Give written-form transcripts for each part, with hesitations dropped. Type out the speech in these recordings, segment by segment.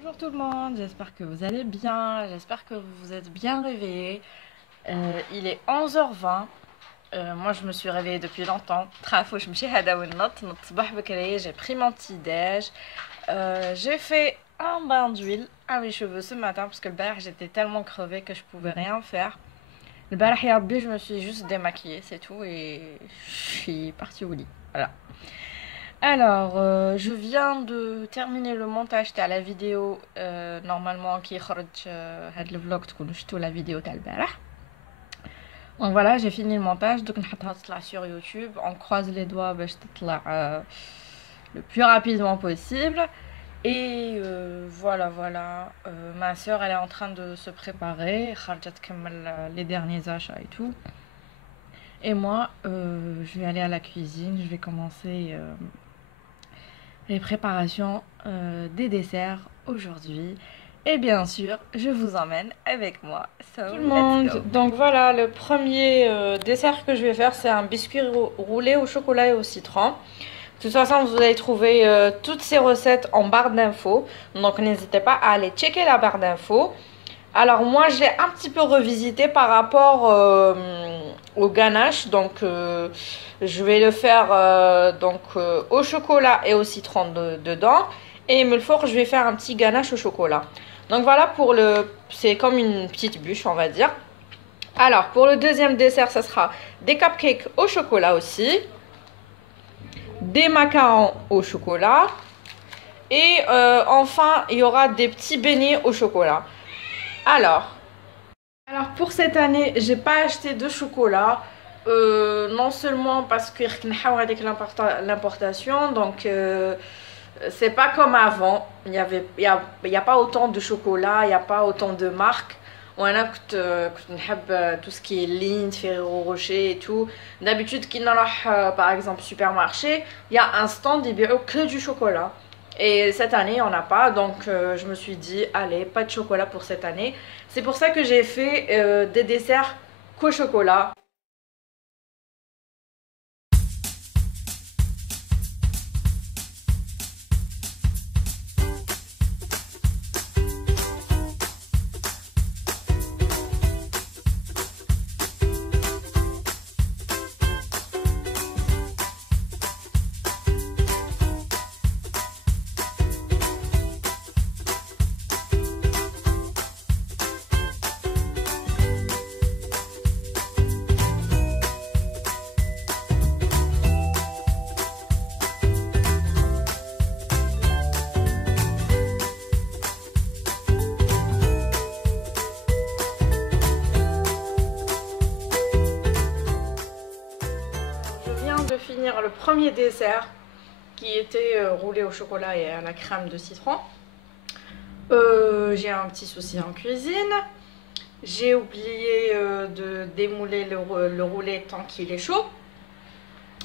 Bonjour tout le monde, j'espère que vous allez bien, j'espère que vous vous êtes bien réveillés. Il est 11h20, moi je me suis réveillée depuis longtemps. J'ai pris mon petit déj, j'ai fait un bain d'huile à mes cheveux ce matin parce que le bar j'étais tellement crevée que je pouvais rien faire. Le bar je me suis juste démaquillée, c'est tout, et je suis partie au lit. Voilà. Alors, je viens de terminer le montage de la vidéo normalement qui خرج هاد الفلوق تكونوا شفتوا la vidéo تاع البارح. Donc voilà, j'ai fini le montage, donc نحطها تطلع sur YouTube. On croise les doigts باش تطلع le plus rapidement possible. Et voilà, ma soeur elle est en train de se préparer, خرجت تكمل les derniers achats et tout. Et moi, je vais aller à la cuisine, je vais commencer les préparations des desserts aujourd'hui. Et bien sûr, je vous emmène avec moi. So, tout le monde. Donc voilà, le premier dessert que je vais faire, c'est un biscuit roulé au chocolat et au citron. De toute façon, vous allez trouver toutes ces recettes en barre d'infos. Donc n'hésitez pas à aller checker la barre d'infos. Alors moi, je l'ai un petit peu revisité par rapport au ganache. Donc je vais le faire au chocolat et au citron dedans. Et me le four, je vais faire un petit ganache au chocolat. Donc voilà pour le... C'est comme une petite bûche, on va dire. Alors pour le deuxième dessert, ça sera des cupcakes au chocolat aussi. Des macarons au chocolat. Et enfin, il y aura des petits beignets au chocolat. Alors pour cette année, j'ai pas acheté de chocolat. Non seulement parce que avec l'importation, donc c'est pas comme avant. Il y a pas autant de chocolat, il y a pas autant de marques. وانا كنت نحب tout ce qui est Lindt, Ferrero Rocher et tout. D'habitude كي نروح par exemple supermarché, il y a un stand يبيعوا que du chocolat. Et cette année, on n'a pas, donc je me suis dit, allez, pas de chocolat pour cette année. C'est pour ça que j'ai fait des desserts qu'au chocolat. Finir le premier dessert qui était roulé au chocolat et à la crème de citron. J'ai un petit souci en cuisine. J'ai oublié de démouler le roulé tant qu'il est chaud.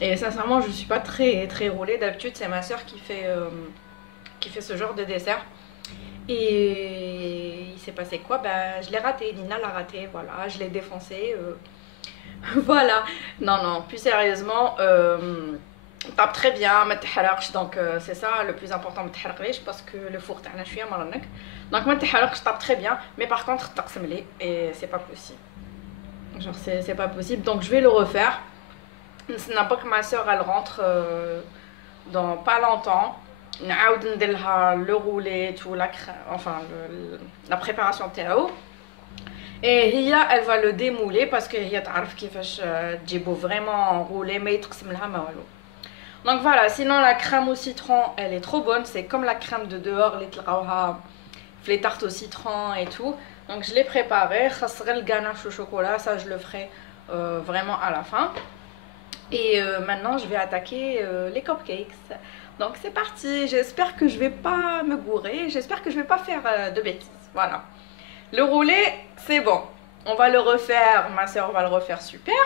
Et sincèrement, je suis pas très roulée. D'habitude, c'est ma soeur qui fait ce genre de dessert. Et il s'est passé quoi? Je l'ai raté, Nina l'a raté, voilà, je l'ai défoncé. Voilà, non, plus sérieusement, tape très bien, donc c'est ça le plus important, parce que le four تاعنا شويه مرنك. Donc ما تحرقش, tape très bien, mais par contre تقسم لي et c'est pas possible. Genre c'est pas possible, donc je vais le refaire. نستنى pas que ma soeur elle rentre dans pas longtemps. نعاود ندير لها le roulé tout la préparation تاعو. Et Hia, elle va le démouler parce que Hia تعرف كيفاش تجيبو vraiment enroulé ما يتقسم لها ما والو. Donc voilà, sinon la crème au citron, elle est trop bonne, c'est comme la crème de dehors اللي تلقاوها في les tartes au citron et tout. Donc je l'ai préparé, خاص غير le ganache au chocolat, ça je le ferai vraiment à la fin. Et maintenant je vais attaquer les cupcakes. Donc c'est parti, j'espère que je vais pas me gourer, j'espère que je vais pas faire de bêtises. Voilà. Le roulé, c'est bon. On va le refaire, ma soeur va le refaire super.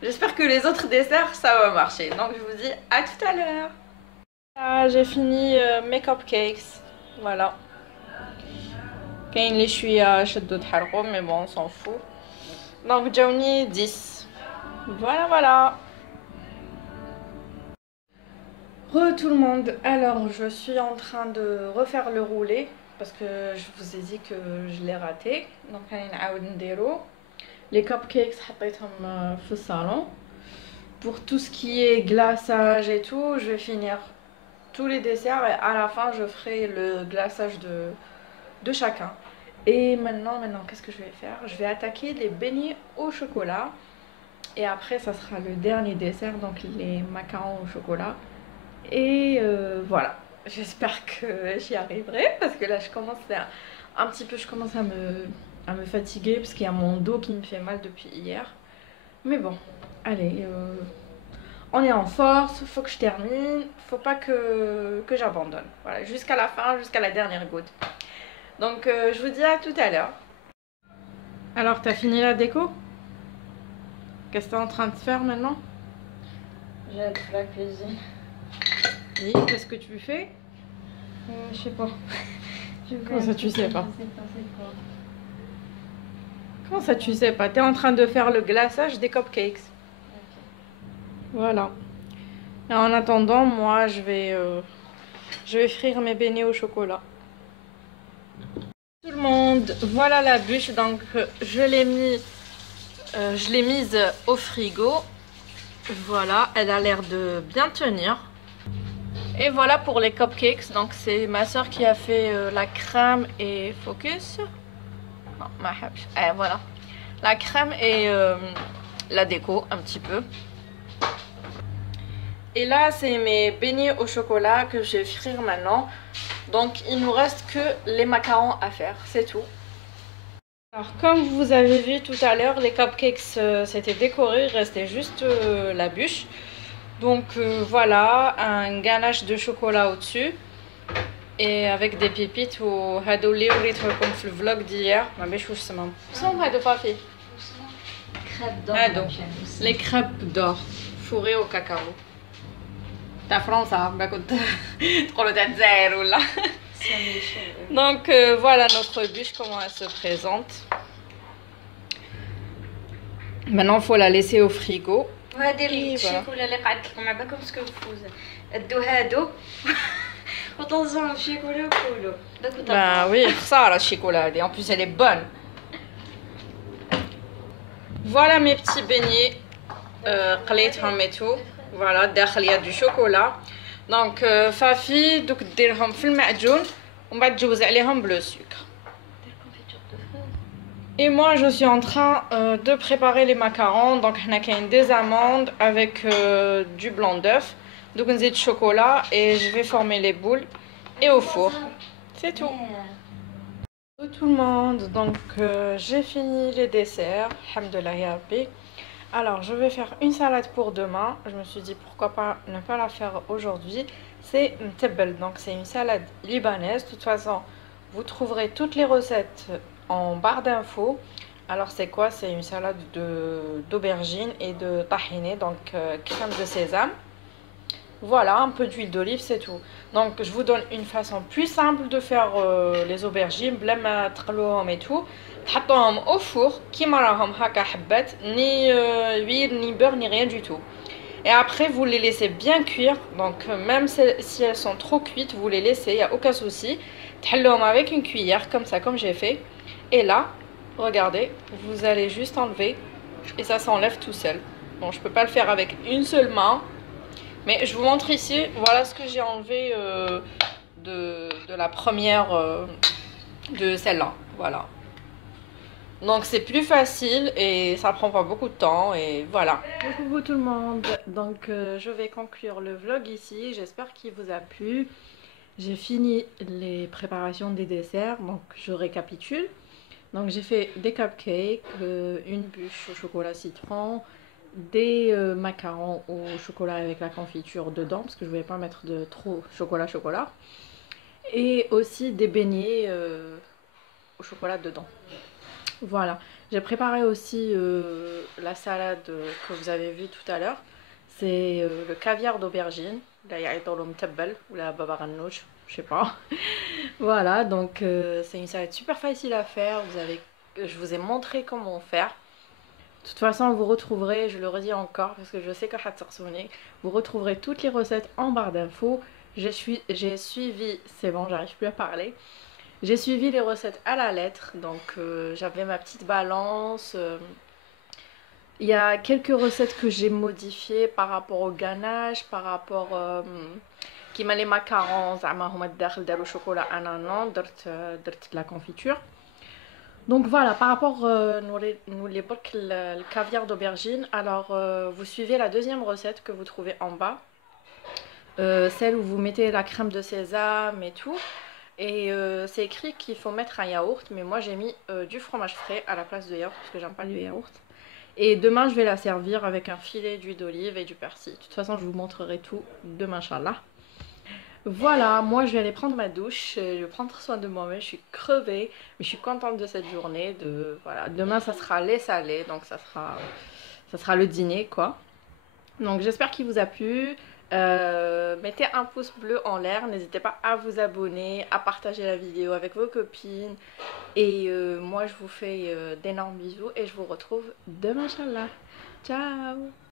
J'espère que les autres desserts, ça va marcher. Donc je vous dis à tout à l'heure. J'ai fini mes cupcakes. Voilà. كاين اللي شويه شدوا تحرقوا, mais bon, on s'en fout. Donc جاوني 10. Voilà. Re tout le monde, alors je suis en train de refaire le roulé parce que je vous ai dit que je l'ai raté. Donc les cupcakes حطيتهم في الصالون. Pour tout ce qui est glaçage et tout, je vais finir tous les desserts et à la fin je ferai le glaçage de chacun. Et maintenant qu'est-ce que je vais faire? Je vais attaquer les beignets au chocolat. Et après ça sera le dernier dessert, donc les macarons au chocolat. Et voilà, j'espère que j'y arriverai parce que là je commence un petit peu, je commence à me fatiguer parce qu'il y a mon dos qui me fait mal depuis hier. Mais bon, allez, on est en force, faut que je termine, faut pas que j'abandonne. Voilà, jusqu'à la fin, jusqu'à la dernière goutte. Donc je vous dis à tout à l'heure. Alors, t'as fini la déco? Qu'est-ce que t'es en train de faire maintenant? J'aide la cuisine. Oui, qu'est-ce que tu fais? Je sais pas. Comment ça tu sais pas? Comment ça tu sais pas? T'es en train de faire le glaçage des cupcakes. Okay. Voilà. Et en attendant, moi je vais frire mes beignets au chocolat. Tout le monde, voilà la bûche, donc je l'ai mise au frigo. Voilà, elle a l'air de bien tenir. Et voilà pour les cupcakes, donc c'est ma soeur qui a fait la crème et focus. Non, voilà. La crème et la déco un petit peu. Et là c'est mes beignets au chocolat que je vais frire maintenant. Donc il nous reste que les macarons à faire, c'est tout. Alors comme vous avez vu tout à l'heure, les cupcakes c'était décoré, il restait juste la bûche. Donc voilà, un ganache de chocolat au-dessus. Et avec des pépites ou هادو اللي وريتهم في الفلوج d'hier. ما باش واش اسمهم. اسمهم هادو بافي. هادو les crêpes d'or fourrées au cacao. تاع فرنسا ما كنت تقولوا تاع الجزائر ولا. Donc voilà notre bûche, comment elle se présente. Maintenant il faut la laisser au frigo. وهذه الشيكولا اللي قعدت لكم على بالكم سكو فوزه ادو هادو وطلزوهم الشيكولا وكلوا. Bah oui, خسارة الشيكولا هذه. En plus elle est bonne. Voilà mes petits beignets قليتهم et tout. Voilà, داخل il y a du chocolat. Donc فافي دوك ديرهم في المعجون ومن بعد تجوز عليهم بلو سكر. Et moi je suis en train de préparer les macarons. Donc on a des amandes avec du blanc d'œuf. Donc on du chocolat et je vais former les boules et au four. C'est tout. Bonjour tout le monde. Donc j'ai fini les desserts. Alhamdoulilah ya Rabbi. Alors je vais faire une salade pour demain. Je me suis dit pourquoi pas ne pas la faire aujourd'hui. C'est mtebel. Donc c'est une salade libanaise. De toute façon vous trouverez toutes les recettes en barre d'infos. Alors c'est quoi? C'est une salade d'aubergine et de tahini, donc crème de sésame. Voilà, un peu d'huile d'olive, c'est tout. Donc je vous donne une façon plus simple de faire les aubergines, بلا ما تقلوهم et tout. تحطوهم au four كيما راهم هكا حبات، ni huile, ni beurre, ni rien du tout. Et après vous les laissez bien cuire. Donc même si elles sont trop cuites, vous les laissez, il n'y a aucun souci. تحلوهم avec une cuillère comme ça, comme j'ai fait. Et là, regardez, vous allez juste enlever et ça s'enlève tout seul. Bon, je peux pas le faire avec une seule main, mais je vous montre ici. Voilà ce que j'ai enlevé de la première, de celle-là. Voilà. Donc c'est plus facile et ça prend pas beaucoup de temps et voilà. Coucou tout le monde. Donc je vais conclure le vlog ici. J'espère qu'il vous a plu. J'ai fini les préparations des desserts, donc je récapitule. Donc j'ai fait des cupcakes, une bûche au chocolat citron, des macarons au chocolat avec la confiture dedans parce que je voulais pas mettre de trop chocolat et aussi des beignets au chocolat dedans. Voilà, j'ai préparé aussi la salade que vous avez vue tout à l'heure. C'est le caviar d'aubergine, ou la baba ganoush, je sais pas. Voilà, donc c'est une salade super facile à faire. Je vous ai montré comment faire. De toute façon, vous retrouverez, je le redis encore parce que je sais que vous retrouverez toutes les recettes en barre d'infos. J'ai suivi, c'est bon, j'arrive plus à parler. J'ai suivi les recettes à la lettre, donc j'avais ma petite balance. Il y a quelques recettes que j'ai modifiées par rapport au ganache, par rapport qui m'a les macarons, زعما هما داروا chocolat ananas, درت de la confiture. Donc voilà, par rapport nous les le caviar d'aubergine, alors vous suivez la deuxième recette que vous trouvez en bas, celle où vous mettez la crème de sésame et tout. Et c'est écrit qu'il faut mettre un yaourt, mais moi j'ai mis du fromage frais à la place de yaourt parce que j'aime pas le yaourt. Et demain je vais la servir avec un filet d'huile d'olive et du persil. De toute façon je vous montrerai tout demain, inchallah. Voilà, moi je vais aller prendre ma douche, je vais prendre soin de moi-même, je suis crevée, mais je suis contente de cette journée. Voilà. Demain ça sera les salés, donc ça sera le dîner quoi. Donc j'espère qu'il vous a plu. Mettez un pouce bleu en l'air, n'hésitez pas à vous abonner, à partager la vidéo avec vos copines. Et moi je vous fais d'énormes bisous et je vous retrouve demain, Inch'Allah. Ciao!